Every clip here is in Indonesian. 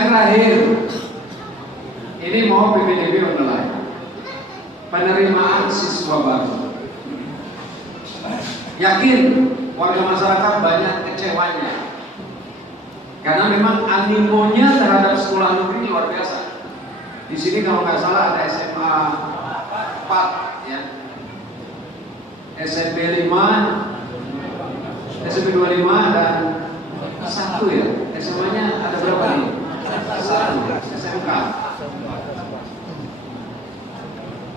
Yang terakhir, ini mau PPDB online, penerimaan siswa baru. Yakin warga masyarakat banyak kecewanya, karena memang animonya terhadap sekolah negeri luar biasa. Di sini kalau nggak salah ada SMA 4, ya, SMP 5, SMP 25 dan 1 ya. SMA-nya ada berapa nih? 1 SMK.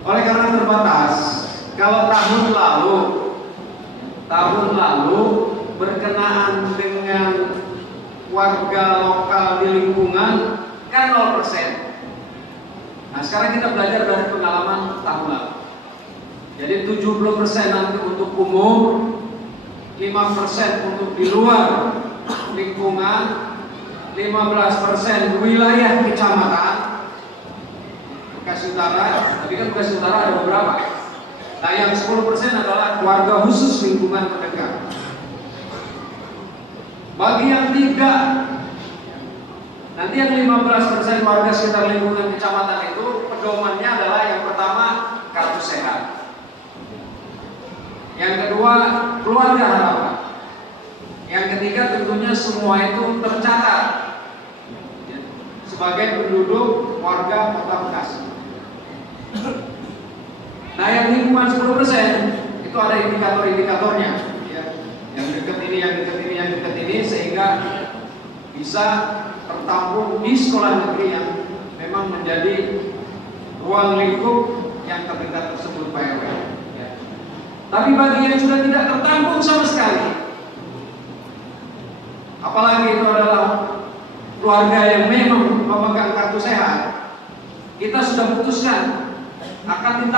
Oleh karena terbatas, kalau tahun lalu berkenaan dengan warga lokal di lingkungan kan 0%. Nah, sekarang kita belajar dari pengalaman tahun lalu. Jadi 70% nanti untuk umum, 5% untuk di luar lingkungan, 15% wilayah kecamatan. Bekasi Utara, tapi kan Bekasi Utara ada beberapa. Nah, yang 10% adalah warga khusus lingkungan terdekat. Bagi yang tidak, nanti yang 15% warga sekitar lingkungan kecamatan itu pedomannya adalah yang pertama kartu sehat, yang kedua keluarga harapan, yang ketiga tentunya semua itu tercatat sebagai penduduk warga Kota Bekasi. Nah, yang lingkungan 10% itu ada indikator-indikatornya, ya. Yang dekat ini, yang dekat ini, yang dekat ini, sehingga bisa tertampung di sekolah negeri yang memang menjadi ruang lingkup yang terdekat tersebut Pak RW. Ya. Tapi bagi yang sudah tidak tertampung sama sekali, apalagi itu adalah keluarga yang memang memegang kartu sehat, kita sudah putuskan akan